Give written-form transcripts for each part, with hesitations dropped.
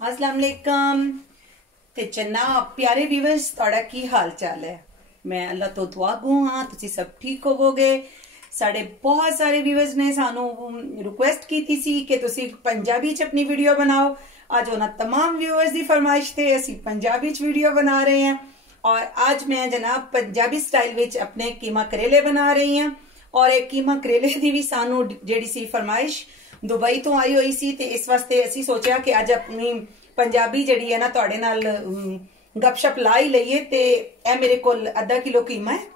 अस्सलाम वालेकुम ते जनाब प्यारे व्यूअर्स तुहाडा की हाल चाल है। मैं अल्लाह तो दुआ गो हाँ तुसी सब ठीक होवोगे। साडे बहुत सारे व्यूअर्स ने सानू रिक्वेस्ट की थी सी कि तुसी पंजाबी च अपनी वीडियो बनाओ। आज उन्हां तमाम व्यूअर्स की फरमाइश थे असी पंजाबी च वीडियो बना रहे हैं और आज मैं जनाब पंजाबी स्टाइल विच अपने कीमा करेले बना रही हूँ। और एक कीमा करेले की भी सानू जेड़ी सी फरमाइश दुबई तो आई हुई सी ते इस वास्ते असी सोचा कि अज अपनी पंजाबी जड़ी है ना तुहाडे नाल गपशप ला ही लईए। ते ए मेरे कोल आधा किलो कीमा है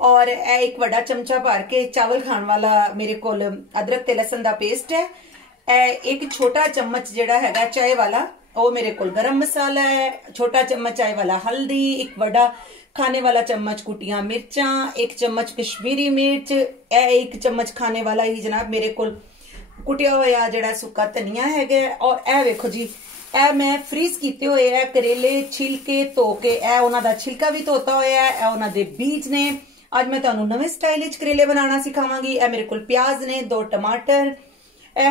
और ए एक बड़ा चमचा भर के चावल खान वाला मेरे कोल अदरक ते लहसुन दा पेस्ट है। ए एक छोटा चम्मच जेड़ा हैगा चाय वाला वो मेरे कोल गरम मसाला है। छोटा चम्मच चाय वाला हल्दी, एक बड़ा खाने वाला चम्मच कुटिया मिर्चा, एक चम्मच कश्मीरी मिर्च, एक चम्मच खाने वाला ही जनाब मेरे कोल कुटिया होया जेड़ा सुक्का धनिया है। और ए वेखो जी ए मैं फ्रीज किए हुए है करेले छिलके धो के ए उन्हां दा छिलका भी धोता होया है, ए उन्हां दे बीज ने। आज मैं तुहानू नवे स्टाइल विच करेले बनाना सिखावांगी। ए मेरे कोल प्याज ने, 2 टमाटर, ए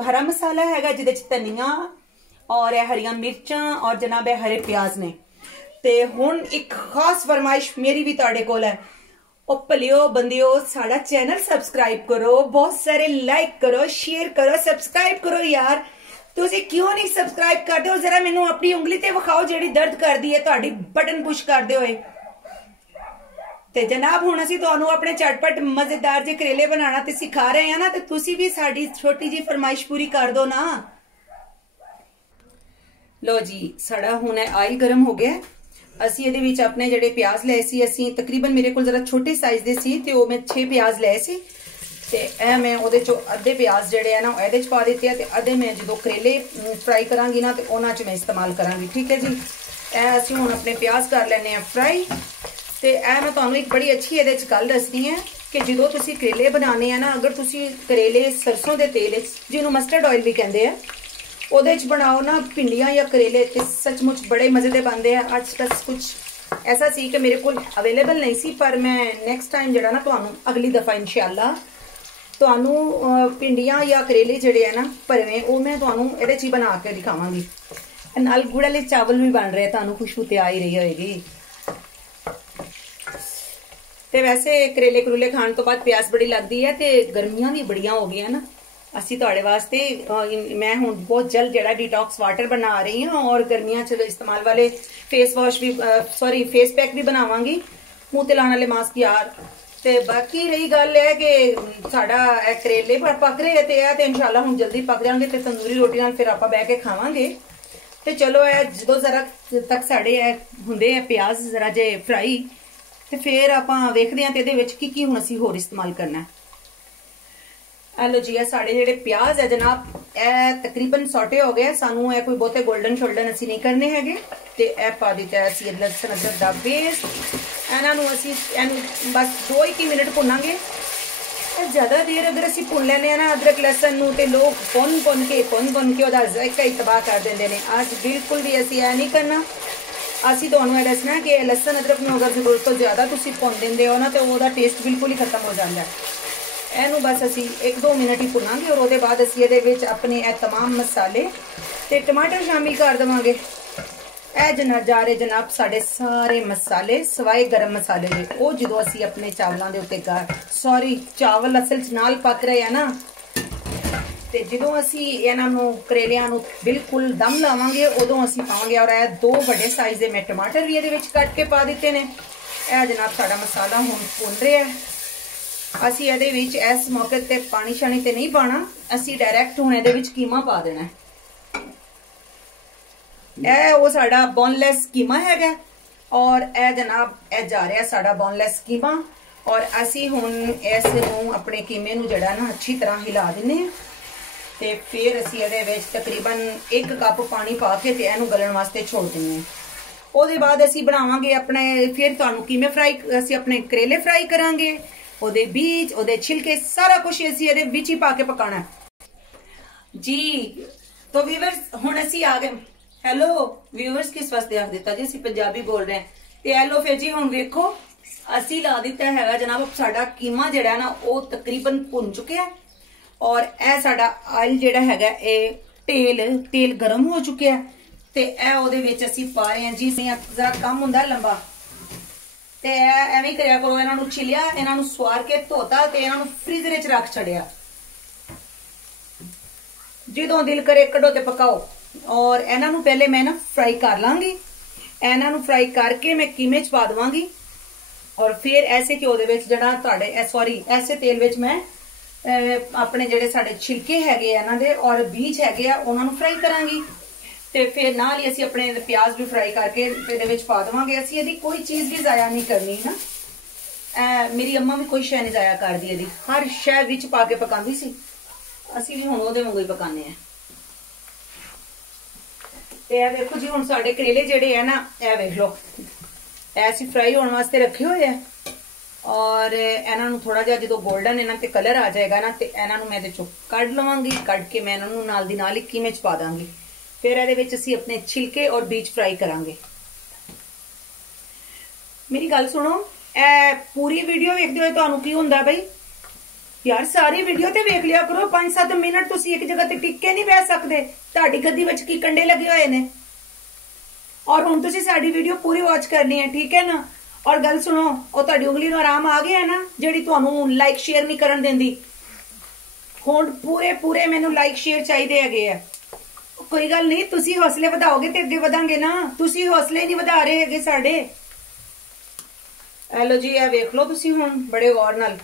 हरा मसाला हैगा जिहदे च धनिया और ए हरियां मिर्चां और जनाब ए हरे प्याज ने। ते हुण एक खास फरमाइश मेरी भी तुहाडे कोल है, ओ भलियो बंदियो साडा चैनल सबसक्राइब करो, बहुत सारे लाइक करो, शेयर करो, सबसक्राइब करो यार। तुसी क्यों नहीं सबसक्राइब करदे हो? जरा मैनू अपनी उंगली ते विखाओ जेड़ी दर्द करदी है तुहाडी बटन पुश करदे होए। ते जनाब हुण असीं तुहानू अपने झटपट मजेदार जे करेले बनाना ते सिखा रहे हैं ना, ते तुसी भी साडी छोटी जी फरमाइश पूरी कर दो ना। लो जी साडा हुण ऑयल गर्म हो गया। असी ਇਹਦੇ ਵਿੱਚ अपने ਜਿਹੜੇ प्याज ਲਏ ਸੀ ਅਸੀਂ तकरीबन मेरे ਕੋਲ जरा छोटे साइज ਦੇ ਸੀ ਤੇ ਉਹ ਮੈਂ 6 प्याज ਲਏ ਸੀ ਤੇ ਇਹ ਮੈਂ ਉਹਦੇ ਚੋਂ ਅੱਧੇ प्याज ਜਿਹੜੇ ਆ ਨਾ ਇਹਦੇ ਚ ਪਾ ਦਿੱਤੇ ਆ ਤੇ ਅੱਧੇ ਮੈਂ ਜਦੋਂ ਕਰੇਲੇ ਫਰਾਈ ਕਰਾਂਗੀ ਨਾ ਤੇ ਉਹਨਾਂ ਚ ਮੈਂ ਇਸਤੇਮਾਲ ਕਰਾਂਗੀ। ਠੀਕ ਹੈ ਜੀ। ਇਹ ਅਸੀਂ ਹੁਣ ਆਪਣੇ प्याज ਕਰ ਲੈਣੇ ਆ ਫਰਾਈ। ਤੇ ਇਹ ਮੈਂ ਤੁਹਾਨੂੰ ਇੱਕ ਬੜੀ ਅੱਛੀ ਇਹਦੇ ਚ ਗੱਲ ਦੱਸਣੀ ਹੈ ਕਿ ਜਦੋਂ ਤੁਸੀਂ ਕਰੇਲੇ ਬਣਾਉਣੇ ਆ ਨਾ, ਅਗਰ ਤੁਸੀਂ ਕਰੇਲੇ सरसों ਦੇ ਤੇਲ ਵਿੱਚ ਜਿਹਨੂੰ ਮਸਟਰਡ ਆਇਲ ਵੀ ਕਹਿੰਦੇ ਆ ਉਹਦੇ ਚ बनाओ ना भिंडियां या करेले ते सचमुच बड़े मजे दे बनते हैं। आज तक कुछ ऐसा सी कि मेरे को अवेलेबल नहीं सी, पर मैं नैक्सट टाइम जड़ा ना तुहानू अगली दफा इंशाअल्लाह तुहानू भिंडियां या करेले जड़े है ना भरवें वो मैं तुहानू इहदे च बना के दिखावांगी। नाल गुड़ वाले चावल भी बन रहे, तुहानू खुशबू ते आ ही रही होएगी। ते वैसे करेले करूले खाने तो बाद प्यास बड़ी लगती है ते गर्मियां भी बड़ियां हो गई ना। ਅਸੀਂ ਤੁਹਾਡੇ ਵਾਸਤੇ मैं ਹੁਣ बहुत जल्द ਜਿਹੜਾ डिटॉक्स वाटर बना रही हूँ और गर्मियां च इस्तेमाल वाले फेस वॉश भी सॉरी फेस पैक भी बनावांगी, मूँह ते लाने वाले मास्क यार। ते बाकी रही गल है कि साडा करेले पर पक रहे ते इंशाल्लाह हुण जल्दी पक जाएंगे ते तंदूरी रोटी नाल फिर आपां बैठ के खावांगे। ते चलो जो जरा तक साडे हुंदे प्याज जरा जे फ्राई ते फिर आपां वेखदे हां ते इहदे विच की हुण असीं होर इस्तेमाल करना है। हेलो जी साढ़े जेडे प्याज है जनाब ए तकरीबन सौटे हो गए, सानू ए कोई बहुते गोल्डन शोल्डन असी नहीं करने हैगे। ते ए पा दिता है असी लहसुन अदरक दा पेस्ट। इन्हां नू असी बस 2 मिनट भुनांगे। ज्यादा देर अगर असी भुन लैने ना अदरक लहसुन नू ते लोग भुन के ओहदा जायका ही तबाह कर देंदे ने। आज बिल्कुल भी असी ऐ नहीं करना। असी तुहानू ये दसना कि लहसुन अदरक नू अगर जरूरत तो ज्यादा तुसी भुन दिंदे हो ना तो ओहदा टेस्ट बिल्कुल ही खत्म हो जाता है। ਇਹਨੂੰ बस असी 1-2 मिनट ही भुनांगे और उसके बाद असी ਇਹਦੇ ਵਿੱਚ अपने तमाम मसाले ते टमाटर शामिल कर देवांगे। नज़ारे जनाब साढ़े सारे मसाले सवाए गरम मसाले ने वो जो असी अपने चावलों के उत्ते सॉरी चावल असल च नाल पक रहे हैं ना ते जो असी इन्हों करेलियां नूं बिल्कुल दम लावांगे उदों असी पावांगे। और 2 बड़े साइज के मैं टमाटर भी ये कट के पा दिते ने। यह जनाब साडा मसाला हुण भुन रहा है। असी ਇਹਦੇ ਵਿੱਚ इस मौके ते पानी शानी ते नहीं पाना, असी डायरैक्ट हुण ਇਹਦੇ ਵਿੱਚ कीमा पा देना है। ਇਹ वो साडा बोनलेस कीमा हैगा और ਇਹ जनाब ਇਹ जा रहा साडा बोनलेस कीमा। और असी हुण इस नूं अपने कीमे नूं जड़ा ना अच्छी तरह हिला दिन्ने ते फिर असी ਇਹਦੇ ਵਿੱਚ तकरीबन 1 कप पानी पा के ते ਇਹਨੂੰ गलन वास्ते छोड़ दिन्ने। ਉਹਦੇ बाद असी बनावांगे अपने फिर तुहानू कीमे फ्राई असी अपने करेले फ्राई करांगे, ओदे बीज ओदे छिलके सारा कुछ असी ਇਹਦੇ ਵਿੱਚ ही पा के पकाना है जी। तो व्यूअर्स हुण असी आ गए। हेलो व्यूअर्स किस वास्ते आख दिता जी असी पंजाबी बोल रहे हैं। ते हेलो फिर जी हुण वेखो असी ला दिता हैगा जनाब साडा कीमा जिहड़ा ना वो तकरीबन भुन चुके है और ए साडा ऑयल जिहड़ा हैगा तेल गर्म हो चुका है ते ए ओदे विच असीं पा रहे हैं जी। जरा कम हुंदा लंबा ते एवें करिया करो, इन्हां नूं छिलिया, इन्हां नूं सवार के धोता ते इन्हां नूं फ्रीजर च रख छड़िया, जदों दिल करे कड्डो ते पकाओ। और इन्हां नूं पहले मैं ना फ्राई कर लांगी, इन्हां नूं फ्राई करके मैं कीमे च पा देवांगी और फिर ऐसे घ्यो दे विच जिहड़ा तुहाडे सॉरी ऐसे तेल विच मैं अपने जिहड़े साडे छिलके हैगे इन्हां दे और बीज हैगे आ उन्हां नूं फ्राई करांगी ते फिर नाल ही असीं अपने प्याज भी फ्राई करके इहदे विच पा देवांगे। असीं इहदी कोई चीज़ भी ज़ाया नहीं करनी ना, मेरी अम्मा भी कोई शै नहीं ज़ाया करदी, इहदी हर शै विच पा के पकांदी सी, असीं भी हुण ओहदे वांगू ही पकाने आ। ते ए देखो जी हुण साडे करेले जिहड़े है ना, ए वेख लो ऐसे फ्राई होने वास्ते रखे हुए हैं और इन्हां नूं थोड़ा जिहा जो गोल्डन इन्हां ते कलर आ जाएगा ना ते इन्हां नूं मैं इहदे चों कढ लवांगी, कढ के मैं इन्हां नूं नाल दी नाल ही कीमे च पा दांगी। फिर इहदे विच असीं अपने छिलके और बीज फ्राई करांगे। मेरी गल सुनो, ए पूरी वीडियो वेखदे होए तुहानूं की हुंदा बई यार, सारी वीडियो ते वेख लिया करो, 5-7 मिनट तुसीं एक जगह ते टिक के नहीं बह सकदे, तुहाडी गद्दी विच की कंडे लगे होए ने और हुण तुसीं साडी वीडियो पूरी वॉच करनी है, ठीक है ना। और गल सुनो, ओ तुहाडी उंगली नूं आराम आ गया ना जिहड़ी तुहानूं लाइक शेयर नहीं करन देंदी, हुण पूरे मैनूं लाइक शेयर चाहिदे हैगे आ। कोई गल नहीं, तुसीं हौसले वधाओगे ते अगे वधांगे ना, तुसीं हौसले नहीं वधा रहे हैगे साडे। हेलो जी, ए वेख लो तुसीं हुण बड़े गौर नाल,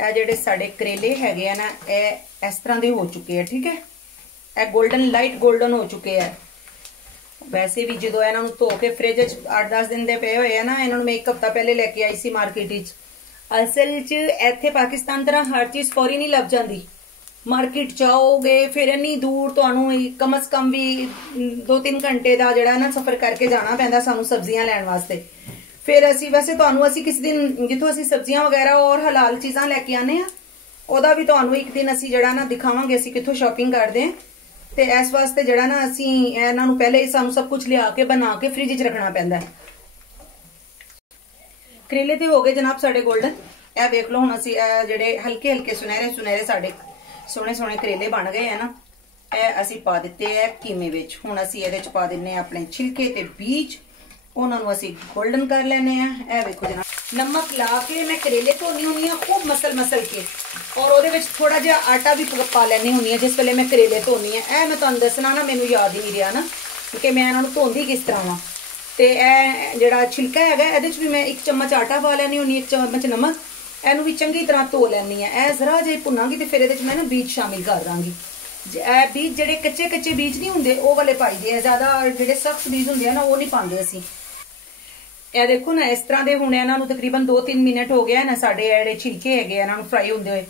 ए जिहड़े साडे करेले हैगे आ ना, ए इस तरह दे हो चुके हैं, ठीक है, ए गोल्डन लाइट गोल्डन हो चुके हैं। वैसे भी जो इन्हां नूं धो के फ्रिज 8-10 दिन दे पे होए ना, इन्हां नूं मैं 1 हफ्ता पहले लेके आई सी मार्केट विच। असल च इत्थे पाकिस्तान तरह हर चीज फौरी नहीं लभ जांदी, मार्केट जाओगे फिर इन्नी दूर तुहानूं कम से कम भी 2-3 घंटे का जिहड़ा ना सफर करके जाना पैंदा सानूं सब्जियां लैण वास्ते। फिर असीं वैसे तुहानूं असीं किसी दिन जिथों असीं सब्जियां वगैरह और हलाल चीज़ां लैके आने आ, ओहदा भी तुहानूं एक दिन असीं जिहड़ा ना दिखावांगे असीं कित्थों शॉपिंग करदे हां। ते इस वास्ते जिहड़ा ना असीं इन्हां नूं पहले ही सानूं सब कुछ लिया के बना के फ्रिज च रखना पैंदा है। करेले ते हो गए जनाब साडे गोल्डन, ए वेख लो हुण असीं जिहड़े हल्के हल्के सुनहरे साडे सोहणे सोहणे करेले बन गए है ना, ए असीं पा दित्ते है कीमे विच। हुण असीं इहदे च पा दिन्ने अपने छिलके ते बीज, उन्हां नूं असीं गोल्डन कर लैने आ। ए वेखो जनाब, नमक ला के मैं करेले धोनी हुंदी आ खूब मसल के, और ओहदे विच थोड़ा जिहा आटा भी पा लैनी हुंदी आ जिस वेले मैं करेले धोनी आ। ए मैं तुहानूं दसना ना, मैनूं याद ही नहीं रहा ना कि मैं इन्हां नूं धोंदी किस तरह वां। ते ए जिहड़ा छिलका हैगा इहदे च भी मैं 1 चम्मच आटा पा लैनी हुंदी, 1 चम्मच नमक, एनू भी चंगी तरह धो लैनी है। ए जरा जे भुनांगी ते फिर इहदे च मैं ना बीज शामिल कर दांगी। बीज जिहड़े कच्चे बीज नहीं हुंदे ओह वाले पाईदे आ, ज्यादा जिहड़े सख्त बीज हुंदे आ ना ओह नहीं पांदे असीं। ए देखो ना इस तरह दे हुण इन्हां नूं तकरीबन 2-3 मिनट हो गया ना साडे जिहड़े छिलके हैगे इन्हां नूं फ्राई हुंदे होए,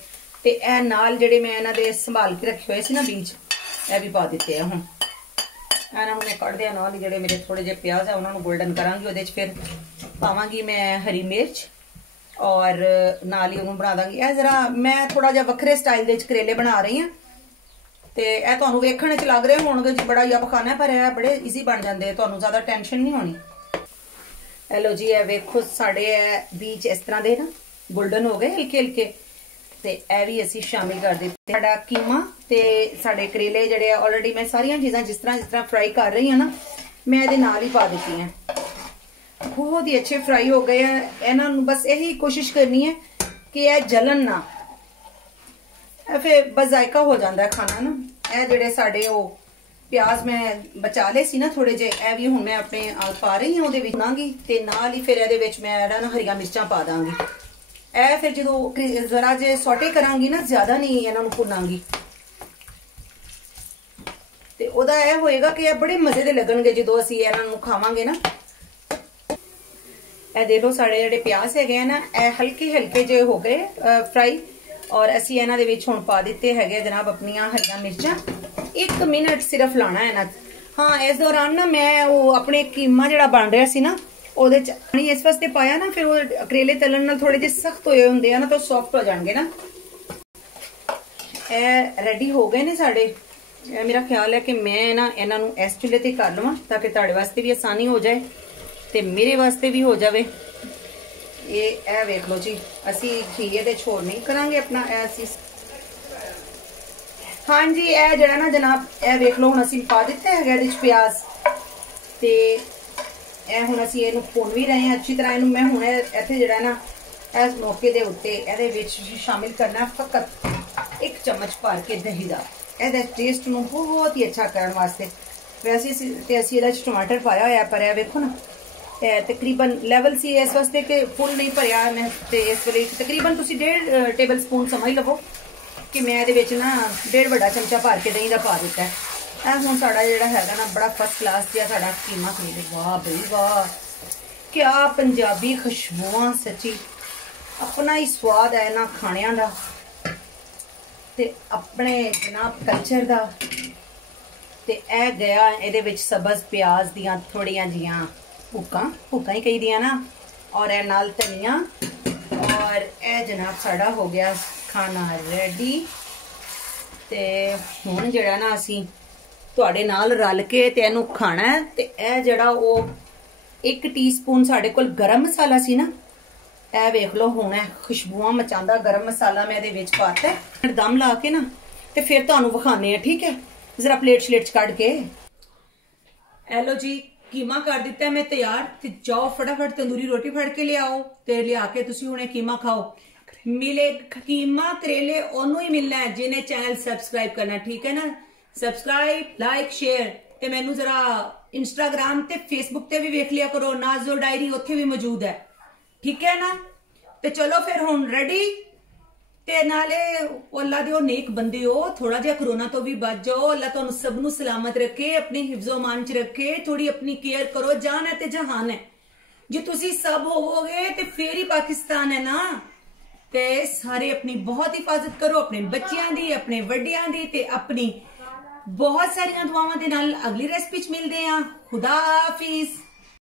ते ए नाल जिहड़े मैं इन्हां दे संभाल के रखे होए सी ना बीज, ए भी पा दित्ते आ। हुण इन्हां नूं मैं कढदे नाल ही जिहड़े मेरे थोड़े जे प्याज आ उन्हां नूं गोल्डन करांगी, ओहदे च फिर पावांगी मैं हरी मिर्च और नाल ही उन्होंने बना दांगी। ए जरा मैं थोड़ा जिहा वखरे स्टाइल दे करेले बना रही हूं, ते ए तुहानूं वेखण च लग रहे होणगे जी बड़ा ही पखाना है, पर ए बड़े ईजी बन जांदे, तुहानूं ज्यादा टेंशन नहीं होनी। हेलो जी, ए वेखो साडे बीज इस तरह दे ना गोल्डन हो गए हल्के हल्के, ते ए भी असीं शामिल कर दित्ते। साडा कीमा ते साडे करेले जिहड़े ऑलरेडी मैं सारियां चीज़ां जिस तरह फ्राई कर रही हूं ना, मैं इहदे नाल ही पा दित्ती हैं। बहुत ही अच्छे फ्राई हो गए हैं। इन्हां नूं बस यही कोशिश करनी है कि यह जलन ना, फिर बस जायका हो जाता है खाना ना। ए जिहड़े साडे ओ प्याज मैं बचा ले सी ना थोड़े जे, ए भी हुण मैं अपने पा रही हूं ओहदे विच नांगी, ते नाल ही फिर इहदे विच मैं ना हरियां मिर्चां पा दांगी। ए फिर जदों जरा जे सौटे करांगी ना, ज्यादा नहीं इन्हां नूं भुनांगी, ते ओहदा ए होएगा कि बड़े मजे दे लगणगे जदों असीं इन्हां नूं खावांगे ना। ए देख लो साडे जिहड़े प्याज हैगे ना, ए हल्के हल्के जे हो गए फ्राई, और असीं इन्हां दे विच हुण पा दित्ते हैगे जनाब अपनियां हरियां मिर्चां। 1 मिनट सिर्फ लाना है ना। हाँ, इस दौरान ना मैं वो अपने कीमा जिहड़ा बन रहा सी ना ओहदे च पानी इस वास्ते पाया ना, फिर वो करेले तलन नाल थोड़े जे सख्त होए हुंदे आ ना तो सॉफ्ट हो जाणगे ना। ए रेडी हो गए ने साडे। मेरा ख्याल है कि मैं ना इन्हां नूं इस चुल्हे ते कर लवां ताकि तुहाडे वास्ते भी आसानी हो जाए ते मेरे वास्ते भी हो जावे। ए वेख लो जी, असी घी दे छोड़ नहीं करांगे अपना, असी हाँ जी, ਇਹ ਜਿਹੜਾ ਨਾ जनाब, ਇਹ ਵੇਖ ਲਓ ਹੁਣ ਅਸੀਂ ਪਾ ਦਿੱਤਾ ਹੈਗਾ ਇਹਦੇ ਚ ਪਿਆਜ਼ ਤੇ ਇਹ ਹੁਣ ਅਸੀਂ ਇਹਨੂੰ ਭੁੰਨ ਵੀ ਰਹੇ ਹਾਂ ਅੱਛੀ ਤਰ੍ਹਾਂ। ਇਹਨੂੰ ਮੈਂ ਹੁਣ ਇੱਥੇ ਜਿਹੜਾ ਨਾ ਇਸ ਮੌਕੇ ਦੇ ਉੱਤੇ ਇਹਦੇ ਵਿੱਚ ਸ਼ਾਮਿਲ ਕਰਨਾ ਫਕਤ 1 ਚਮਚ ਭਰ ਕੇ ਦਹੀਂ ਦਾ। ਇਹਦੇ ਟੇਸਟ ਨੂੰ ਬਹੁਤ ਹੀ ਅੱਛਾ ਕਰਨ ਵਾਸਤੇ। ਵੈਸੇ ਤੇ ਅਸੀਂ ਇਹਦੇ ਚ ਟਮਾਟਰ ਪਾਇਆ ਹੋਇਆ, ਪਰ ਇਹ ਵੇਖੋ ਨਾ तकरीबन लेवल सी इस वास्ते कि फुल नहीं भरिया मैं, तो इस वे तकरीबन तुसी 1.5 टेबल स्पून समझ लवो कि मैं ये ना 1.5 बड़ा चमचा भर के दही का पा दिता है। हुण साडा जिहड़ा हैगा ना बड़ा फर्स्ट क्लास जिहा साडा कीमा खरीदे। वाह बई वाह, क्या पंजाबी खुशबुआं, सच्ची अपना ही स्वाद है ना खाणियां दा ते अपने जनाब कल्चर दा। ते ए गया इहदे विच सब्ज़ प्याज दियां थोड़ियां जियां भुक्का ही कही दिया ना, और ए नाल धनिया, और ए जनाब साड़ा हो गया खाना रेडी। ते हुण जिहड़ा ना असी तुहाडे नाल रल के ते इहनूं खाना है। ते ए जिहड़ा ओ 1 टीस्पून साडे कोल गरम मसाला सी ना, ए वेख लो हुण ए खुशबुआं मचांदा गरम मसाला मैं इहदे विच पाता है। दम ला के ना ते फिर तुहानूं विखाने आ, ठीक है। जरा प्लेट श्लेट च कढ के ए लो जी, कीमा कर दिता है मैं तैयार। ते जाओ फटाफट तंदूरी रोटी फड़ के ले आओ ते लिया के तुसी हुणे कीमा खाओ। मिले कीमा करेले ओनू ही मिलना है जिन्हें चैनल सब्सक्राइब करना, ठीक है ना। सब्सक्राइब, लाइक, शेयर ते मैनू जरा इंस्टाग्राम ते फेसबुक ते भी वेख लिया करो, नाज़ो डायरी उत्थे भी मौजूद है, ठीक है ना। ते चलो फिर हुण रेडी। ते नाले अल्लाह दे नेक बंदे हो, थोड़ा जिहा कोरोना तो भी बच जाओ। अल्लाह तुहानू सबनू सलामत रखे, अपनी हिफ्जो मान च रखे, थोड़ी अपनी केयर करो। जान है ते जहान है, जे तुसी सब होवोगे ते फिर ही पाकिस्तान है ना। ते सारे अपनी बहुत हिफाजत करो, अपने बच्चियां दी, अपने वड्डियां दी, ते अपनी बहुत सारियां दुआवां दे नाल अगली रेसिपी च मिलदे हां। खुदा हाफिज।